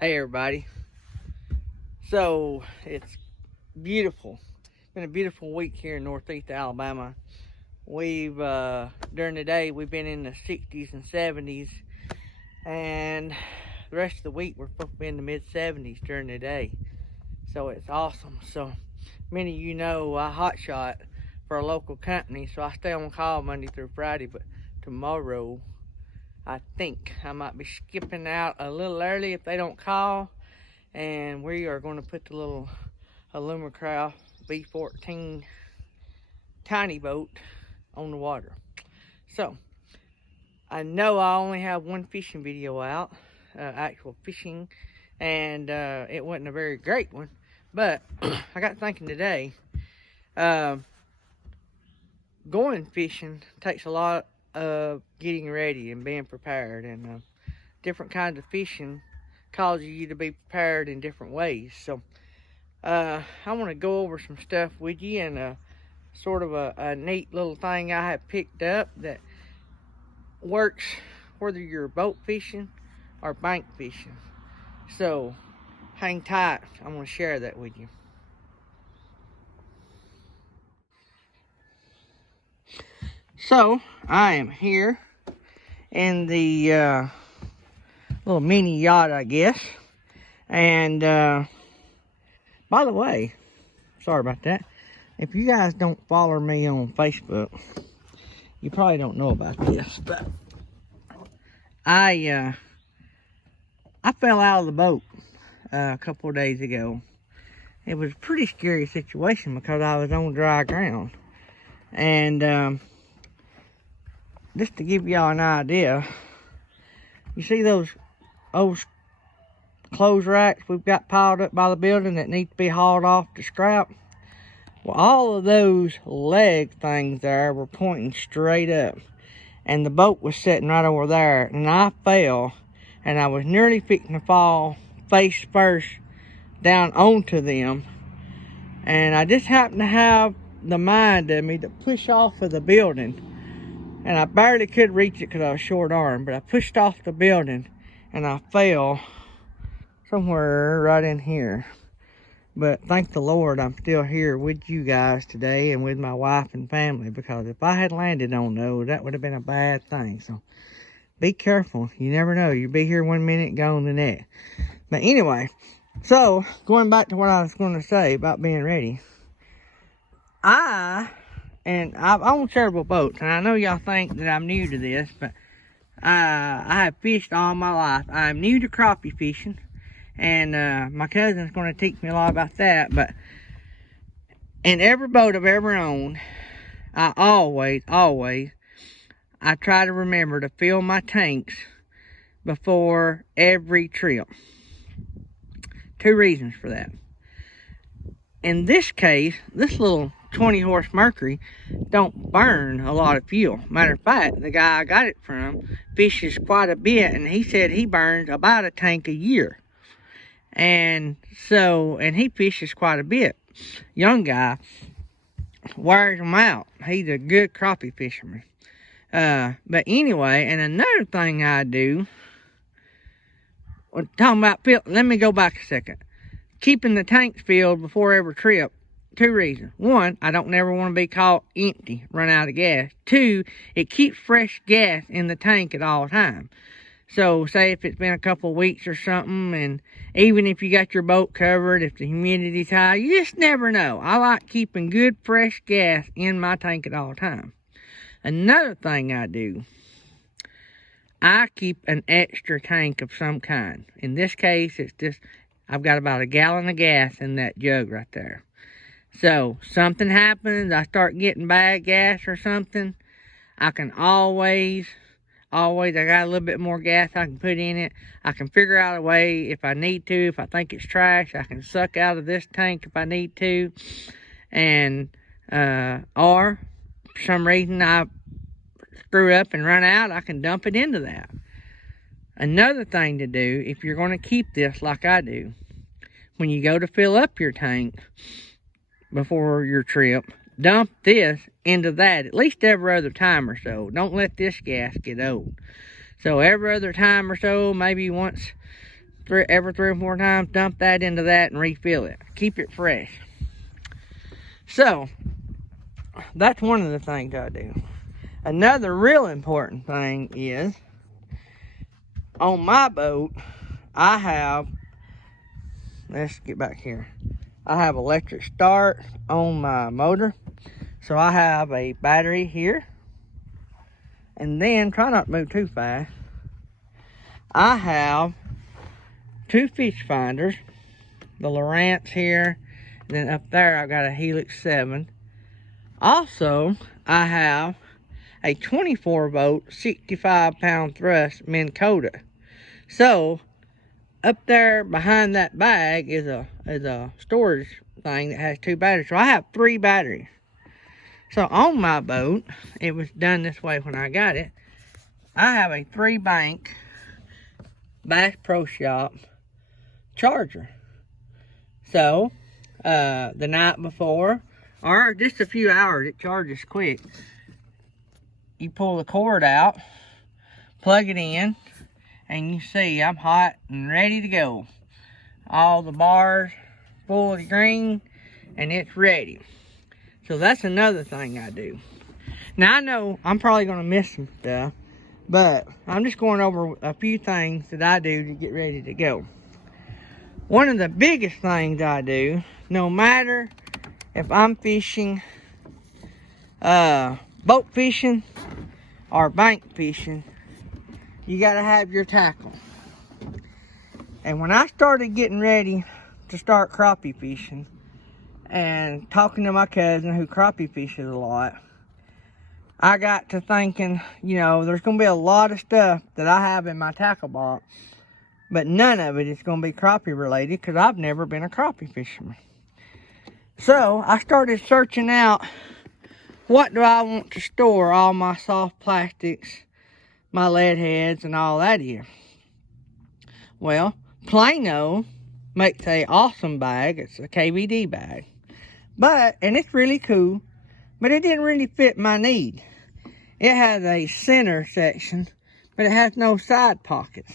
Hey everybody. So it's beautiful. It's been a beautiful week here in northeast Alabama. We've during the day we've been in the 60s and 70s, and the rest of the week we're supposed to be in the mid 70s during the day. So it's awesome. So many of you know I hotshot for a local company, so I stay on call Monday through Friday, but tomorrow I think I might be skipping out a little early if they don't call. And we are going to put the little Alumacraft V14 tiny boat on the water. So, I know I only have one fishing video out, actual fishing, and it wasn't a very great one, but I got thinking today, going fishing takes a lot of getting ready and being prepared, and different kinds of fishing causes you to be prepared in different ways. So I want to go over some stuff with you, and sort of a neat little thing I have picked up that works whether you're boat fishing or bank fishing. So hang tight, I'm going to share that with you. So I am here in the little mini yacht, I guess. And by the way, sorry about that. If you guys don't follow me on Facebook, you probably don't know about this, but I fell out of the boat a couple of days ago. It was a pretty scary situation because I was on dry ground. And just to give y'all an idea, you see those old clothes racks we've got piled up by the building that need to be hauled off to scrap? Well, all of those leg things there were pointing straight up, and the boat was sitting right over there, and I fell, and I was nearly fixing to fall face first down onto them, and I just happened to have the mind of me to push off of the building, and I barely could reach it because I was short armed, but I pushed off the building, and I fell somewhere right in here. But thank the Lord I'm still here with you guys today and with my wife and family, because if I had landed on those, that would have been a bad thing. So be careful. You never know. You'll be here 1 minute, gone the next. But anyway, so going back to what I was going to say about being ready. I own several boats, and I know y'all think that I'm new to this, but I have fished all my life. I'm new to crappie fishing, and my cousin's going to teach me a lot about that. But in every boat I've ever owned, I always I try to remember to fill my tanks before every trip. Two reasons for that. In this case, this little 20 horse Mercury don't burn a lot of fuel. Matter of fact, the guy I got it from fishes quite a bit, and he said he burns about a tank a year. And so, and he fishes quite a bit. Young guy, wears them out. He's a good crappie fisherman. But anyway, and another thing I do, talking about, let me go back a second. Keeping the tanks filled before every trip. Two reasons. One, I don't never want to be caught empty, run out of gas. Two, it keeps fresh gas in the tank at all times. So say if it's been a couple of weeks or something, and even if you got your boat covered, if the humidity's high, you just never know. I like keeping good fresh gas in my tank at all times. Another thing I do, I keep an extra tank of some kind. In this case, it's just, I've got about a gallon of gas in that jug right there. So, something happens, I start getting bad gas or something, I can always, I got a little bit more gas I can put in it. I can figure out a way if I need to. If I think it's trash, I can suck out of this tank if I need to. And, or, for some reason I screw up and run out, I can dump it into that. Another thing to do, if you're going to keep this like I do, when you go to fill up your tank before your trip, dump this into that at least every other time or so. Don't let this gas get old. So every other time or so, maybe once every 3 or 4 times, dump that into that and refill it. Keep it fresh. So, that's one of the things I do. Another real important thing is, on my boat, I have, let's get back here. I have electric start on my motor. So I have a battery here. And then, try not to move too fast, I have 2 fish finders. The Lowrance here. And then up there I've got a Helix 7. Also, I have a 24 volt, 65 pound thrust Minn Kota. So, up there behind that bag is a storage thing that has 2 batteries. So I have 3 batteries. So on my boat, it was done this way when I got it. I have a 3-bank Bass Pro Shop charger. So, the night before, or just a few hours, it charges quick. You pull the cord out, plug it in, and you see I'm hot and ready to go. All the bars full of green, and it's ready. So that's another thing I do. Now I know I'm probably going to miss some stuff, but I'm just going over a few things that I do to get ready to go. One of the biggest things I do, no matter if I'm fishing, boat fishing or bank fishing, you gotta have your tackle. And when I started getting ready to start crappie fishing, and talking to my cousin who crappie fishes a lot, I got to thinking, you know, there's gonna be a lot of stuff that I have in my tackle box, but none of it is gonna be crappie related because I've never been a crappie fisherman. So I started searching out, what do I want to store all my soft plastics, my lead heads, and all that in? Well, Plano makes a awesome bag. It's a KVD bag. And it's really cool, but it didn't really fit my need. It has a center section, but it has no side pockets.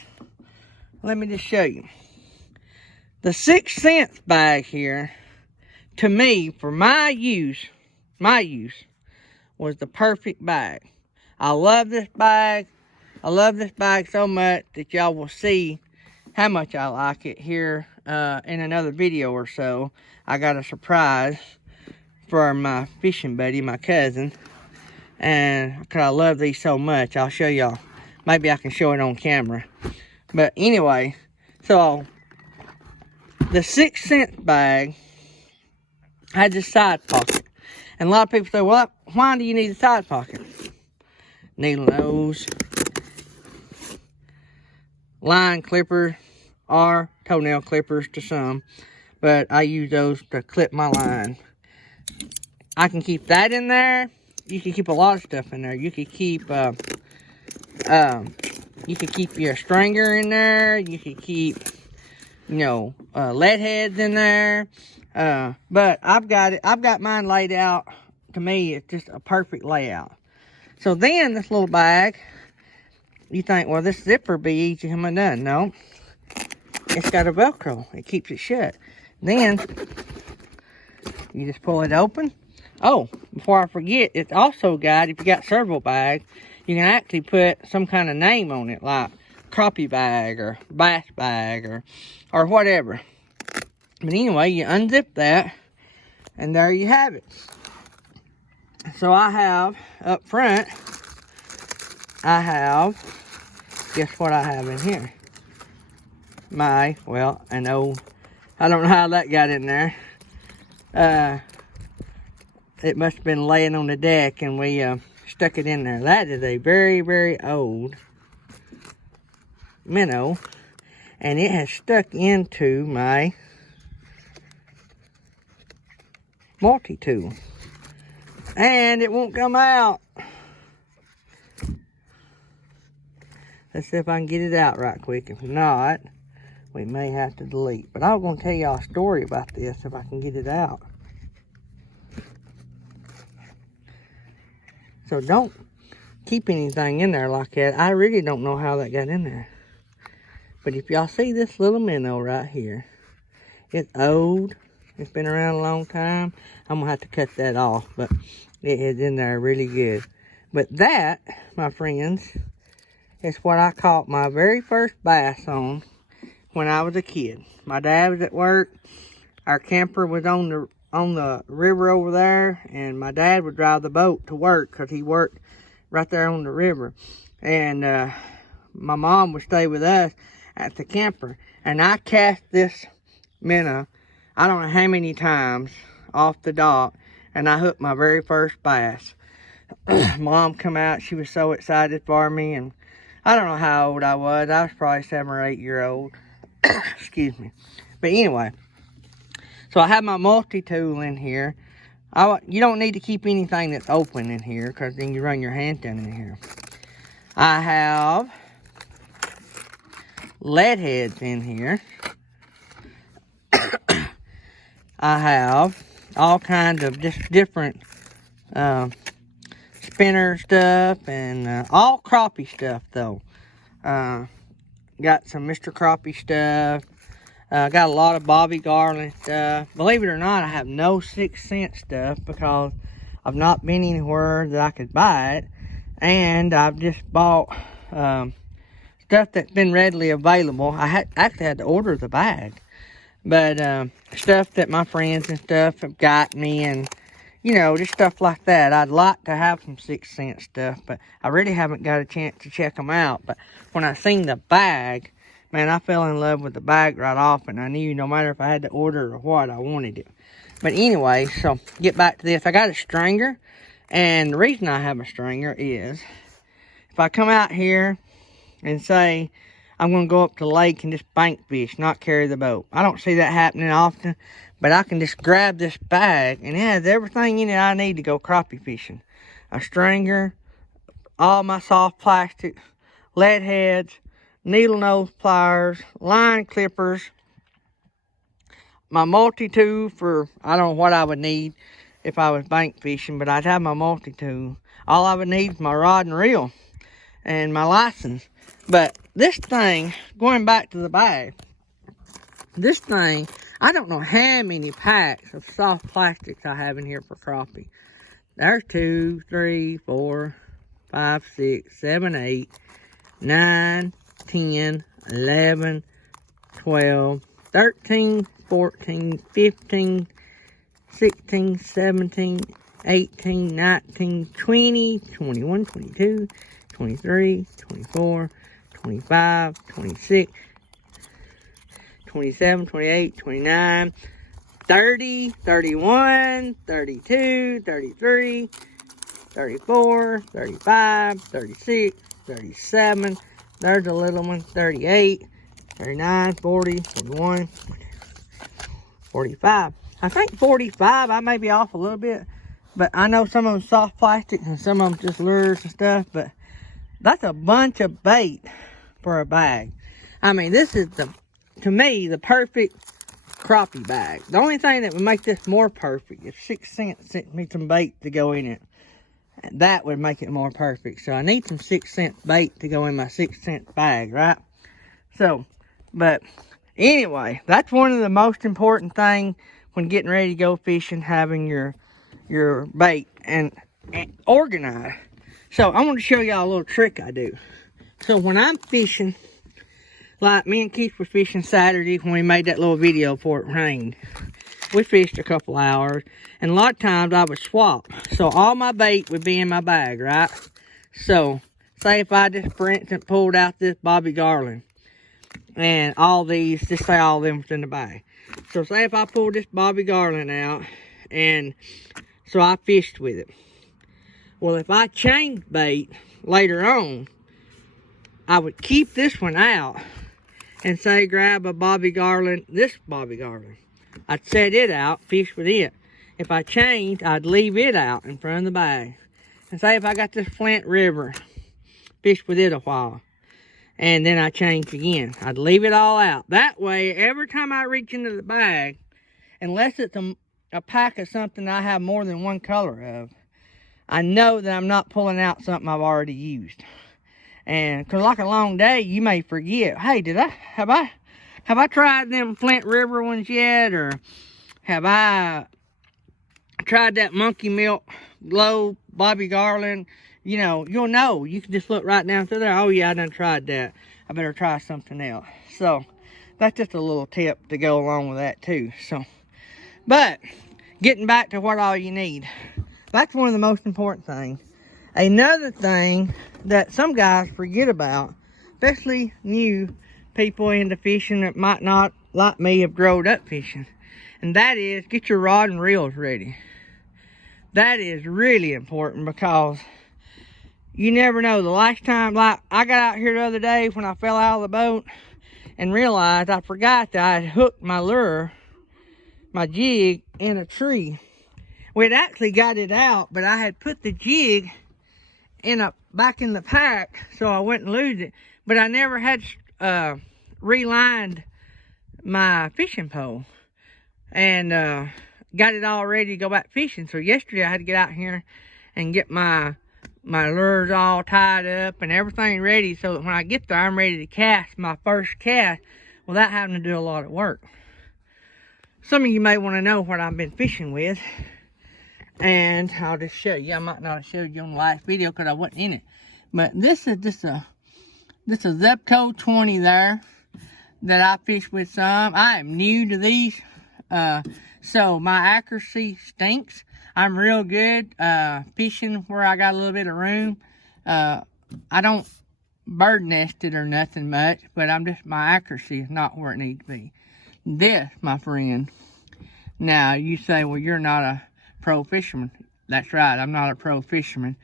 Let me just show you. The 6 cents bag here, to me, for my use, was the perfect bag. I love this bag. I love this bag so much that y'all will see how much I like it here in another video or so. I got a surprise for my fishing buddy, my cousin. And because I love these so much, I'll show y'all. Maybe I can show it on camera. But anyway, so the 6 cent bag has a side pocket. And a lot of people say, well, why do you need a side pocket? Needle nose, line clippers, or toenail clippers to some. But I use those to clip my line. I can keep that in there. You can keep a lot of stuff in there. You could keep your stringer in there. You could keep, you know, lead heads in there. But I've got mine laid out. To me, it's just a perfect layout. So then this little bag, you think, well, this zipper be easy to come undone. No, it's got a Velcro. It keeps it shut. Then you just pull it open. Oh, before I forget, it's also got, if you got several bags, you can actually put some kind of name on it, like crappie bag or bass bag or whatever. But anyway, you unzip that, and there you have it. So I have, up front, guess what I have in here? Well, an old, I don't know how that got in there. It must have been laying on the deck and we stuck it in there. That is a very, very old minnow, and it has stuck into my multi-tool. And it won't come out. Let's see if I can get it out right quick. If not, we may have to delete. But I'm going to tell y'all a story about this if I can get it out. So don't keep anything in there like that. I really don't know how that got in there. But if y'all see this little minnow right here, it's old. It's been around a long time. I'm gonna have to cut that off, but it is in there really good. But that, my friends, is what I caught my very first bass on when I was a kid. My dad was at work. Our camper was on the river over there, and my dad would drive the boat to work because he worked right there on the river. And my mom would stay with us at the camper. And I cast this minnow, I don't know how many times, off the dock, and I hooked my very first bass. Mom come out, she was so excited for me, and I don't know how old I was. I was probably 7 or 8 years old. Excuse me. But anyway, so I have my multi-tool in here. You don't need to keep anything that's open in here, because then you run your hand down in here. I have lead heads in here. I have all kinds of just different spinner stuff and all crappie stuff though. Got some Mr. Crappie stuff. Got a lot of Bobby Garland stuff. Believe it or not, I have no 6th Sense stuff because I've not been anywhere that I could buy it. And I've just bought stuff that's been readily available. I actually had to order the bag. But stuff that my friends and stuff have got me, and you know, just stuff like that. I'd like to have some 6th Sense stuff, but I really haven't got a chance to check them out. But when I seen the bag, man, I fell in love with the bag right off, and I knew no matter if I had to order it or what, I wanted it. But anyway, so get back to this. I got a stringer, and the reason I have a stringer is if I come out here and say I'm going to go up to the lake and just bank fish, not carry the boat. I don't see that happening often, but I can just grab this bag and it has everything in it I need to go crappie fishing. A stringer, all my soft plastic, lead heads, needle nose pliers, line clippers, my multi-tool for, I don't know what I would need if I was bank fishing, but I'd have my multi-tool. All I would need is my rod and reel and my license. But this thing, going back to the bag, this thing, I don't know how many packs of soft plastics I have in here for crappie. There's 2, 3, 4, 5, 6, 7, 8, 9, 10, 11, 12, 13, 14, 15, 16, 17, 18, 19, 20, 21, 22, 23, 24, 25, 26, 27, 28, 29, 30, 31, 32, 33, 34, 35, 36, 37, there's a little one, 38, 39, 40, 41, 45. I think 45, I may be off a little bit, but I know some of them soft plastic and some of them just lures and stuff, but that's a bunch of bait for a bag. I mean, this is, to me, the perfect crappie bag. The only thing that would make this more perfect is 6th Sense sent me some bait to go in it. That would make it more perfect. So I need some 6th Sense bait to go in my 6th Sense bag, right? So, but anyway, that's one of the most important things when getting ready to go fishing, having your bait and organized. So I want to show y'all a little trick I do. So when I'm fishing, like me and Keith were fishing Saturday when we made that little video before it rained. We fished a couple hours, and a lot of times I would swap. So all my bait would be in my bag, right? So say if I just, for instance, pulled out this Bobby Garland, and all these, just say all of them was in the bag. So say if I pulled this Bobby Garland out, and so I fished with it. Well, if I changed bait later on, I would keep this one out and say grab a Bobby Garland, this Bobby Garland. I'd set it out, fish with it. If I changed, I'd leave it out in front of the bag. And say if I got this Flint River, fish with it a while, and then I changed again, I'd leave it all out. That way, every time I reach into the bag, unless it's a pack of something I have more than one color of, I know that I'm not pulling out something I've already used. And because like a long day, you may forget, hey, have I tried them Flint River ones yet? Or have I tried that Monkey Milk Glow Bobby Garland? You know, you'll know. You can just look right down through there. Oh yeah, I done tried that. I better try something else. So that's just a little tip to go along with that too. So, but getting back to what all you need. That's one of the most important things. Another thing that some guys forget about, especially new people into fishing that might not, like me, have growed up fishing, and that is get your rod and reels ready. That is really important because you never know. The last time, like I got out here the other day when I fell out of the boat and realized I forgot that I had hooked my lure, my jig, in a tree. We had actually got it out, but I had put the jig back in the pack so I wouldn't lose it. But I never had relined my fishing pole and got it all ready to go back fishing. So yesterday I had to get out here and get my lures all tied up and everything ready so that when I get there I'm ready to cast my first cast without having to do a lot of work. Some of you may want to know what I've been fishing with, and I'll just show you. I might not have showed you on the last video because I wasn't in it, but this is just a Zebco 20 there that I fish with some. I am new to these, so my accuracy stinks. I'm real good fishing where I got a little bit of room. I don't bird nest it or nothing much, but my accuracy is not where it needs to be. This, my friend. Now you say, well, you're not a pro fisherman. That's right, I'm not a pro fisherman,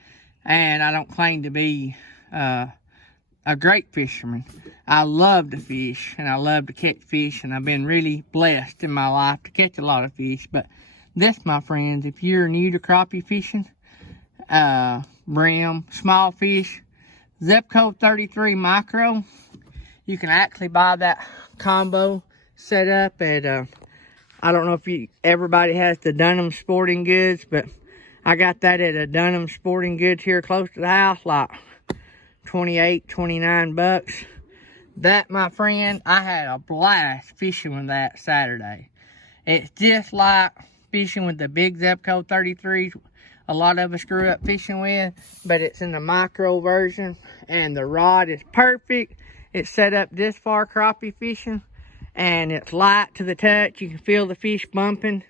and I don't claim to be a great fisherman. I love to fish and I love to catch fish, and I've been really blessed in my life to catch a lot of fish. But this, my friends, if you're new to crappie fishing, brim, small fish, Zebco 33 micro, you can actually buy that combo set up at I don't know if everybody has the Dunham Sporting Goods, but I got that at a Dunham Sporting Goods here close to the house, like 28, 29 bucks. That, my friend, I had a blast fishing with that Saturday. It's just like fishing with the big Zebco 33s a lot of us grew up fishing with, but it's in the micro version, and the rod is perfect. It's set up this far crappie fishing, and it's light to the touch. You can feel the fish bumping,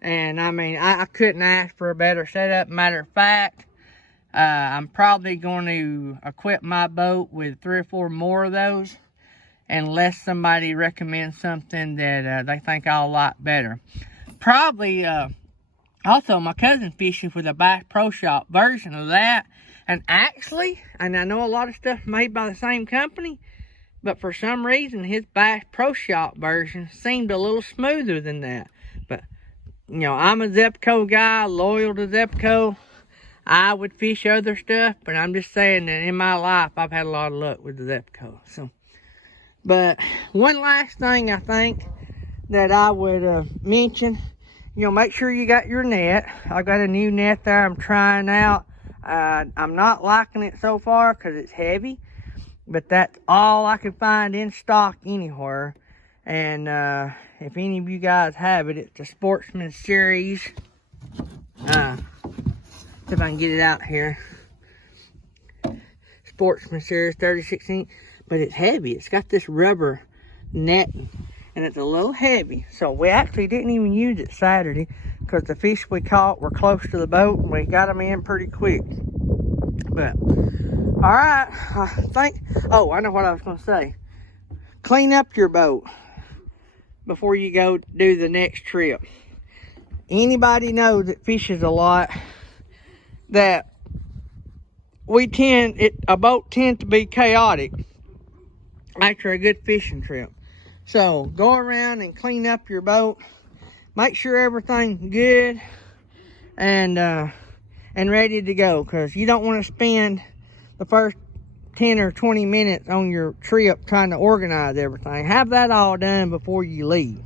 and I mean, I couldn't ask for a better setup. Matter of fact, I'm probably going to equip my boat with 3 or 4 more of those, unless somebody recommends something that they think I'll like better. Probably, also, my cousin fishes with a Bass Pro Shop version of that. And actually, and I know a lot of stuff made by the same company, but for some reason, his Bass Pro Shop version seemed a little smoother than that. But, you know, I'm a Zebco guy, loyal to Zebco. I would fish other stuff, but I'm just saying that in my life, I've had a lot of luck with the Zebco. So, but one last thing I think that I would mention, you know, make sure you got your net. I got a new net there I'm trying out. I'm not liking it so far because it's heavy, but that's all I could find in stock anywhere. And if any of you guys have it, it's the Sportsman Series. See if I can get it out here. Sportsman Series 36 inch, but it's heavy. It's got this rubber netting, and it's a little heavy. So we actually didn't even use it Saturday because the fish we caught were close to the boat, and we got them in pretty quick. But all right, I think, oh, I know what I was going to say. Clean up your boat before you go do the next trip. Anybody knows that fishes a lot, that a boat tends to be chaotic after a good fishing trip. So go around and clean up your boat. Make sure everything's good and ready to go, because you don't want to spend the first 10 or 20 minutes on your trip trying to organize everything. Have that all done before you leave.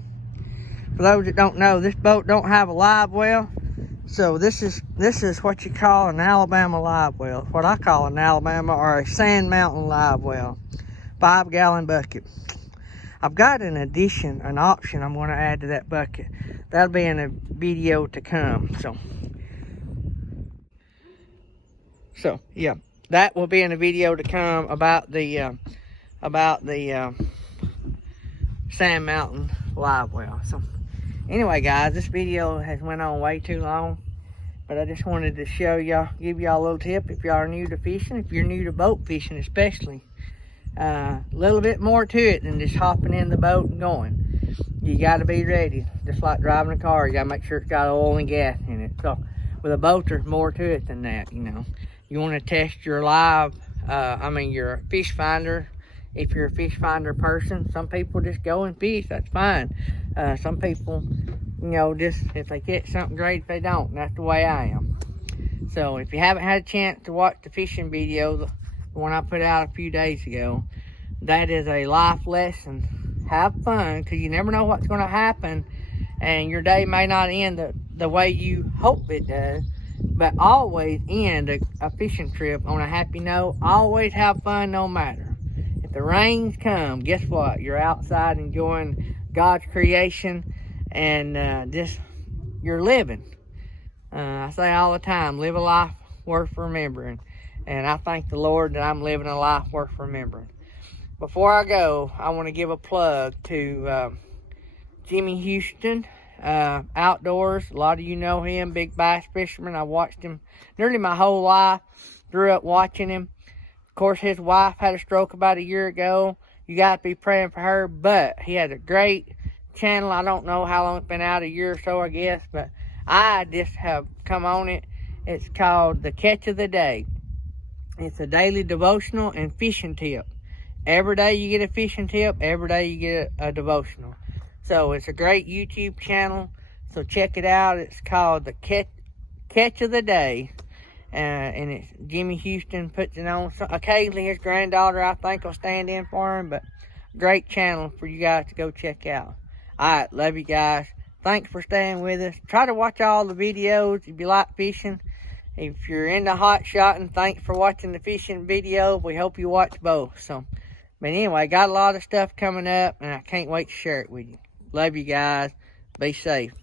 For those that don't know, this boat don't have a live well, So this is what you call an Alabama live well. What I call an Alabama or a Sand Mountain live well. 5-gallon bucket. I've got an option I'm going to add to that bucket. That'll be in a video to come. So yeah, that will be in a video to come about the Sand Mountain live well. So anyway, guys, this video has went on way too long, but I just wanted to show y'all, give y'all a little tip if y'all are new to fishing, if you're new to boat fishing especially. A little bit more to it than just hopping in the boat and going. You got to be ready, just like driving a car. You got to make sure it's got oil and gas in it. So with a boat, there's more to it than that. You know, you want to test your your fish finder. If you're a fish finder person, some people just go and fish. That's fine. Some people, you know, just if they catch something, great. If they don't, that's the way I am. So if you haven't had a chance to watch the fishing video, the one I put out a few days ago, that is a life lesson. Have fun, because you never know what's going to happen, and your day may not end the way you hope it does, but always end a fishing trip on a happy note. Always have fun no matter. If the rains come, guess what? You're outside enjoying God's creation, and just you're living. I say all the time, live a life worth remembering. And I thank the Lord that I'm living a life worth remembering. Before I go, I want to give a plug to Jimmy Houston, Outdoors. A lot of you know him, big bass fisherman. I watched him nearly my whole life. Grew up watching him. Of course, his wife had a stroke about a year ago. You got to be praying for her. But he has a great channel. I don't know how long it's been out, a year or so, I guess. But I just have come on it. It's called The Catch of the Day. It's a daily devotional and fishing tip. Every day you get a fishing tip. Every day you get a devotional. So it's a great YouTube channel. So check it out. It's called The Catch of the Day. And it's Jimmy Houston puts it on. So occasionally his granddaughter, I think, will stand in for him. But great channel for you guys to go check out. Alright, love you guys. Thanks for staying with us. Try to watch all the videos if you like fishing. If you're into hot shotting, thanks for watching the fishing video. We hope you watch both. So, but anyway, got a lot of stuff coming up, and I can't wait to share it with you. Love you guys. Be safe.